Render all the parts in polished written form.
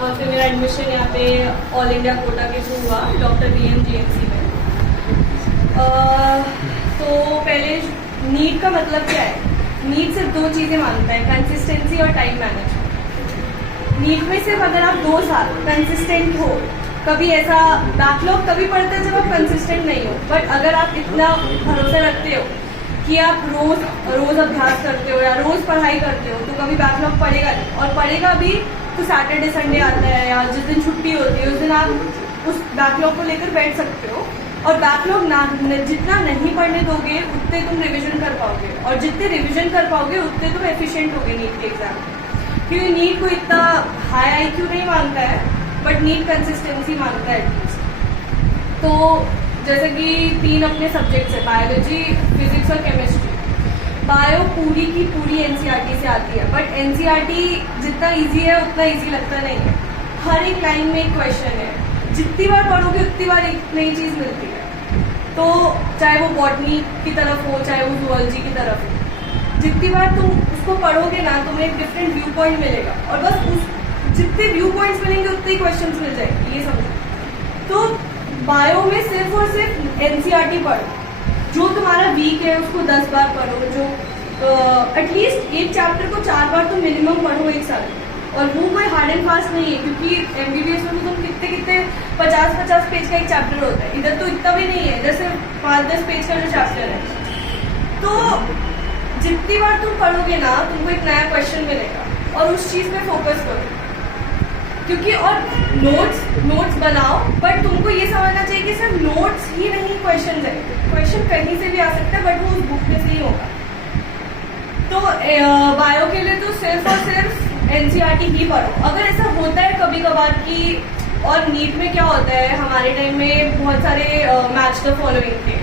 और फिर मेरा एडमिशन यहाँ पे ऑल इंडिया कोटा के थ्रू हुआ डॉक्टर BMGMC में। तो पहले नीट का मतलब क्या है? नीट सिर्फ दो चीज़ें मांगता है, कंसिस्टेंसी और टाइम मैनेजमेंट। नीट में सिर्फ अगर आप 2 साल कंसिस्टेंट हो, कभी ऐसा बैकलॉग कभी पढ़ते हैं जब आप कंसिस्टेंट नहीं हो, बट अगर आप इतना भरोसा रखते हो कि आप रोज अभ्यास करते हो या रोज पढ़ाई करते हो तो कभी बैकलॉग पड़ेगा नहीं। और पड़ेगा भी तो सैटरडे संडे आता है या जिस दिन छुट्टी होती है उस दिन आप उस बैकलॉग को लेकर बैठ सकते हो। और बैकलॉग जितना नहीं पढ़ने दोगे उतने तुम रिविजन कर पाओगे, और जितने रिविजन कर पाओगे उतने तुम एफिशिएंट होगे नीट के एग्जाम में। क्योंकि नीट को इतना हाई IQ नहीं मांगता है, बट नीट कंसिस्टेंसी मांगता है एटलीस्ट। तो जैसे कि 3 अपने सब्जेक्ट्स है, बायोलॉजी, फिजिक्स और केमिस्ट्री। बायो पूरी की पूरी NCERT से आती है, बट NCERT जितना इजी है उतना इजी लगता नहीं है। हर एक लाइन में एक क्वेश्चन है, जितनी बार पढ़ोगे उतनी बार एक नई चीज़ मिलती है। तो चाहे वो बॉटनी की तरफ हो चाहे वो जूलॉजी की तरफ हो, जितनी बार तुम उसको पढ़ोगे ना तुम्हें एक डिफरेंट व्यू पॉइंट मिलेगा, और बस उस जितने व्यू पॉइंट्स मिलेंगे उतने ही क्वेश्चंस मिल जाएंगे, ये समझो। तो बायो में सिर्फ और सिर्फ NCERT पढ़ो, जो तुम्हारा वीक है उसको 10 बार पढ़ो, जो एटलीस्ट एक चैप्टर को 4 बार तो मिनिमम पढ़ो एक साल में। और वो कोई हार्ड एंड फास्ट नहीं है, क्योंकि MBBS में तो तुम कितने 50 पेज का एक चैप्टर होता है, इधर तो इतना भी नहीं है, इधर सिर्फ 5-10 पेज का जो चैप्टर है। तो जितनी बार तुम पढ़ोगे ना तुमको एक नया क्वेश्चन मिलेगा, और उस चीज पे फोकस करो। क्योंकि और नोट्स बनाओ, बट तुमको ये समझना चाहिए कि सिर्फ नोट्स ही नहीं क्वेश्चन है, क्वेश्चन कहीं से भी आ सकता है, बट वो उस बुक में से ही होगा। तो बायो के लिए तो सिर्फ और सिर्फ NCERT ही पढ़ो। अगर ऐसा होता है कभी कभार कि, और नीट में क्या होता है, हमारे टाइम में बहुत सारे मैच द फॉलोइंग थे,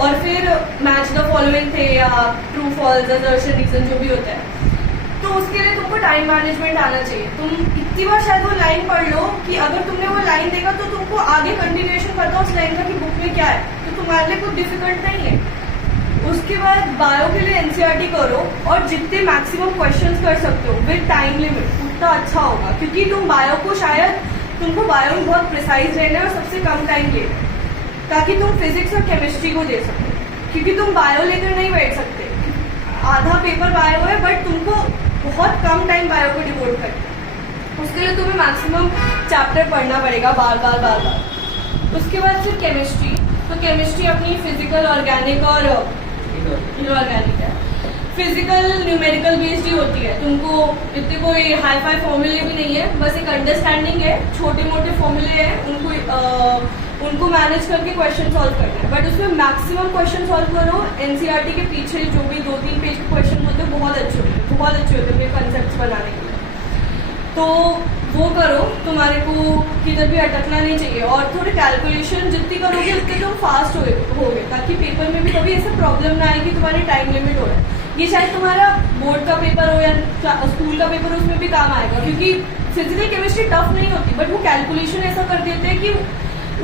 और फिर मैच द फॉलोइंग थे या ट्रू फॉल्स असर्शन रीजन जो भी होता है, तो उसके लिए तुमको टाइम मैनेजमेंट आना चाहिए। तुम इतनी बार शायद वो लाइन पढ़ लो कि अगर तुमने वो लाइन देखा तो तुमको आगे कंटिन्यूएशन पता उस लाइन का कि बुक में क्या है, तो तुम्हारे लिए कुछ डिफिकल्ट नहीं है। उसके बाद बायो के लिए NCERT करो, और जितने मैक्सिमम क्वेश्चंस कर सकते हो विद टाइम लिमिट उतना अच्छा होगा। क्योंकि तुम बायो को तुमको बायो में बहुत प्रिसाइज रहना है और सबसे कम टाइम लेना है, ताकि तुम फिजिक्स और केमिस्ट्री को दे सको। क्योंकि तुम बायो लेकर नहीं बैठ सकते, आधा पेपर बायो है, बट तुमको बहुत कम टाइम बायो को डिवोट करना। उसके लिए तुम्हें मैक्सिमम चैप्टर पढ़ना पड़ेगा बार। उसके बाद फिर केमिस्ट्री, तो केमिस्ट्री अपनी फिजिकल, ऑर्गेनिक और इनऑर्गेनिक है। फिजिकल न्यूमेरिकल बेस्ड ही होती है, तुमको इतने कोई हाई फाई फॉर्मूले भी नहीं है, बस एक अंडरस्टैंडिंग है, छोटे मोटे फॉर्मूले हैं, उनको मैनेज करके क्वेश्चन सॉल्व करना है। बट उसमें मैक्सिमम क्वेश्चन सॉल्व करो। NCERT के पीछे जो भी 2-3 पेज के क्वेश्चन होते हैं बहुत अच्छे होते हैं कंसेप्ट बनाने के लिए, तो वो करो। तुम्हारे को किधर भी अटकना नहीं चाहिए, और थोड़ी कैलकुलेशन जितनी करोगे उतने तुम फास्ट होगे, ताकि पेपर में भी कभी ऐसा प्रॉब्लम ना आए कि तुम्हारे टाइम लिमिट हो रहा है। ये शायद तुम्हारा बोर्ड का पेपर हो या स्कूल का पेपर हो, उसमें भी काम आएगा। क्योंकि फिजिकल केमिस्ट्री टफ नहीं होती, बट वो कैलकुलेशन ऐसा कर देते हैं कि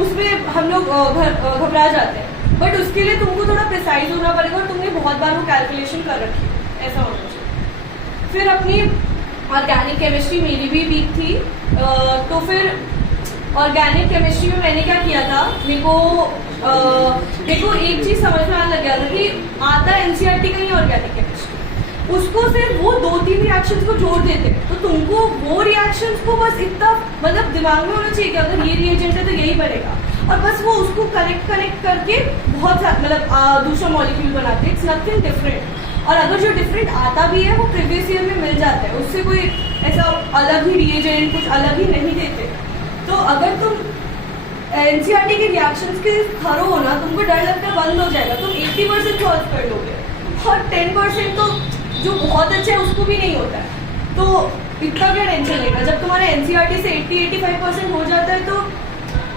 उसमें हम लोग घबरा जाते हैं। बट उसके लिए तुमको थोड़ा प्रिसाइज होना पड़ेगा, और तुमने बहुत बार वो कैलकुलेशन कर रखी है, ऐसा होना चाहिए। फिर अपनी ऑर्गेनिक केमिस्ट्री मेरी भी वीक थी, तो फिर ऑर्गेनिक केमिस्ट्री में मैंने क्या किया था, मेरे को एक चीज समझ में आने लग गया था कि आता NCERT का ही ऑर्गेनिक केमिस्ट्री, उसको सिर्फ वो 2-3 रिएक्शंस को जोड़ देते हैं, तो तुमको वो रिएक्शंस को बस इतना मतलब दिमाग में होना चाहिए कि अगर ये रिएजेंट है तो यही बनेगा, और बस वो उसको कनेक्ट करके बहुत मतलब दूसरा मॉलिक्यूल बनाते हैं। इट्स नथिंग डिफरेंट, और अगर जो डिफरेंट आता भी है वो प्रीवियस ईयर में मिल जाता है, उससे कोई ऐसा अलग ही रिएजेंट कुछ अलग ही नहीं देते। तो अगर तुम NCERT के रिएक्शंस के खरो हो ना, तुमको डर लगता बंद हो जाएगा, तुम 80% सॉल्व कर लोगे, और 10% तो जो बहुत अच्छा है उसको भी नहीं होता है। तो इतना क्या टेंशन लेगा, जब तुम्हारे NCERT से 80-85% हो जाता है तो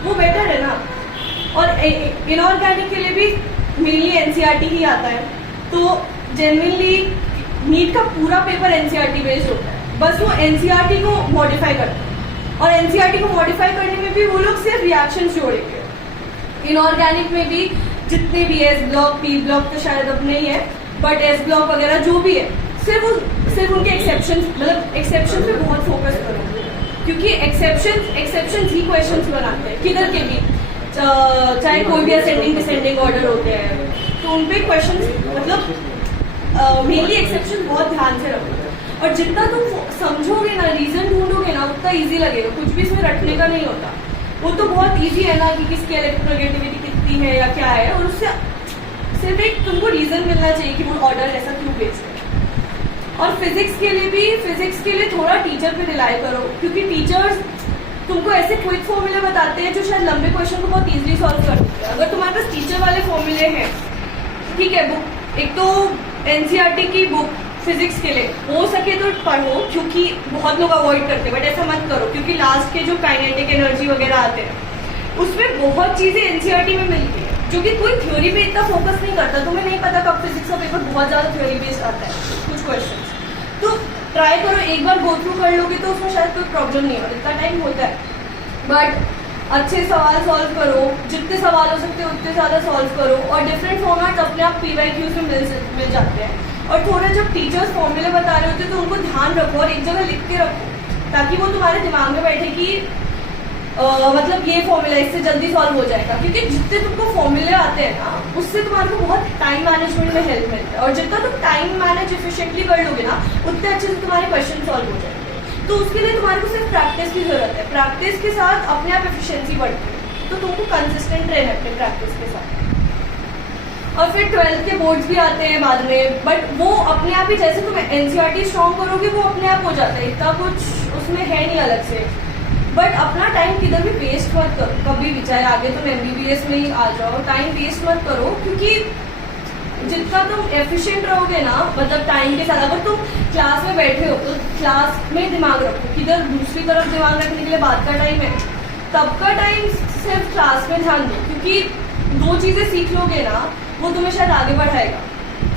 वो बेटर है ना। और इनऑर्गेनिक के लिए भी मेनली NCERT ही आता है, तो जेन्युइनली नीट का पूरा पेपर NCERT बेस्ड होता है, बस वो NCERT को मॉडिफाई करते हैं, और NCERT को मॉडिफाई करने में भी वो लोग सिर्फ रिएक्शंस जोड़ेंगे। इनऑर्गेनिक में भी जितने भी S ब्लॉक, P ब्लॉक तो शायद अब नहीं है, बट S ब्लॉक वगैरह जो भी है सिर्फ उनके एक्सेप्शन, मतलब एक्सेप्शन पे बहुत फोकस करो। क्योंकि एक्सेप्शन ही क्वेश्चंस बनाते हैं किधर के भी, चाहे कोई भी असेंडिंग डिसेंडिंग ऑर्डर होते हैं, तो उन पे क्वेश्चंस मतलब मेनली एक्सेप्शन बहुत ध्यान से रखो। और जितना तुम समझोगे ना, रीजन ढूंढोगे ना, उतना इजी लगेगा। कुछ भी इसमें रटने का नहीं होता। वो तो बहुत इजी है ना कि किसकी इलेक्ट्रोनेगेटिविटी कितनी है या क्या है, और उससे सिर्फ एक तुमको रीजन मिलना चाहिए कि वो ऑर्डर ऐसा क्यों बेस्ड है। और फिजिक्स के लिए थोड़ा टीचर पे रिलाई करो, क्योंकि टीचर्स तुमको ऐसे क्विक फॉर्मूले बताते हैं जो शायद लंबे क्वेश्चन को बहुत इजीली सॉल्व कर देते हैं। अगर तुम्हारे पास टीचर वाले फॉर्मूले हैं, ठीक है, बुक एक तो एनसीईआरटी की बुक फिजिक्स के लिए हो सके तो पढ़ो, क्योंकि बहुत लोग अवॉइड करते हैं, बट ऐसा मत करो, क्योंकि लास्ट के जो काइनेटिक एनर्जी वगैरह आते हैं उसमें बहुत चीजें एनसीईआरटी में मिलती है, जो कि कोई थ्योरी पे इतना फोकस नहीं करता। तुम्हें नहीं पता कब फिजिक्स का पेपर बहुत ज्यादा थ्योरी बेस्ड आता है कुछ क्वेश्चन, तो ट्राई करो, एक बार गो थ्रू कर लोगे तो उसमें शायद कोई प्रॉब्लम नहीं होगा, इतना टाइम होता है। बट अच्छे सवाल सॉल्व करो, जितने सवाल हो सकते हैं उतने ज़्यादा सॉल्व करो, और डिफरेंट फॉर्मेट्स अपने आप पीवाईक्यूज में मिल जाते हैं। और थोड़ा जब टीचर्स फॉर्मूले बता रहे होते हैं तो उनको ध्यान रखो और एक जगह लिख के रखो, ताकि वो तुम्हारे दिमाग में बैठे कि मतलब ये फॉर्मूला इससे जल्दी सॉल्व हो जाएगा। क्योंकि जितने तुमको फॉर्मूले आते हैं ना, उससे तुम्हारे को बहुत टाइम मैनेजमेंट में हेल्प मिलता है, और जितना तुम टाइम मैनेज एफिशिएंटली कर लोगे ना, उतने अच्छे से तुम्हारे क्वेश्चन सॉल्व हो जाएंगे। तो उसके लिए तुम्हारे को सिर्फ प्रैक्टिस की जरूरत है। प्रैक्टिस के साथ अपने आप एफिशिएंसी बढ़ती है, तो तुमको कंसिस्टेंट रहना अपने प्रैक्टिस के साथ। और फिर 12th के बोर्ड्स भी आते हैं बाद में, बट वो अपने आप ही, जैसे तुम एनसीईआरटी स्ट्रॉन्ग करोगे वो अपने आप हो जाता है, इतना कुछ उसमें है नहीं अलग से। बट अपना टाइम किधर भी वेस्ट मत करो कभी भी, चाहे आगे तुम एमबीबीएस में ही आ जाओ, टाइम वेस्ट मत करो, क्योंकि जितना तुम एफिशिएंट रहोगे ना, मतलब टाइम के साथ, अगर तुम क्लास में बैठे हो तो क्लास में दिमाग रखो, किधर दूसरी तरफ दिमाग रखने के लिए बाद का टाइम है, तब का टाइम सिर्फ क्लास में ध्यान दो, क्योंकि दो चीजें सीख लोगे ना, वो तुम्हें शायद आगे बढ़ाएगा।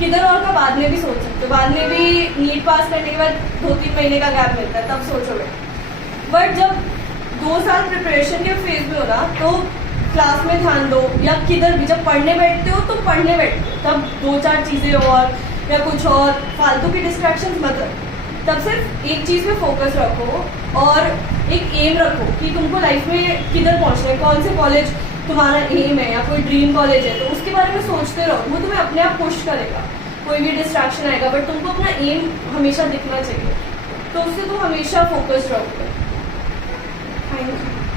किधर और का बाद में भी सोच सकते हो, बाद में भी नीट पास करने के बाद 2-3 महीने का गैप मिलता है, तब सोचोगे। बट जब 2 साल प्रिपरेशन के फेज में हो ना, तो क्लास में ध्यान दो, या किधर भी जब पढ़ने बैठते हो तो पढ़ने बैठते हो, तब 2-4 चीजें और या कुछ और फालतू की डिस्ट्रैक्शन मत रखो, तब सिर्फ एक चीज में फोकस रखो और एक एम रखो कि तुमको लाइफ में किधर पहुंचना है, कौन से कॉलेज तुम्हारा एम है या कोई ड्रीम कॉलेज है, तो उसके बारे में सोचते रहो, वो तुम्हें अपने आप पुश करेगा। कोई भी डिस्ट्रैक्शन आएगा, बट तुमको अपना एम हमेशा दिखना चाहिए, तो उससे तुम हमेशा फोकस रहोगे। Thank you.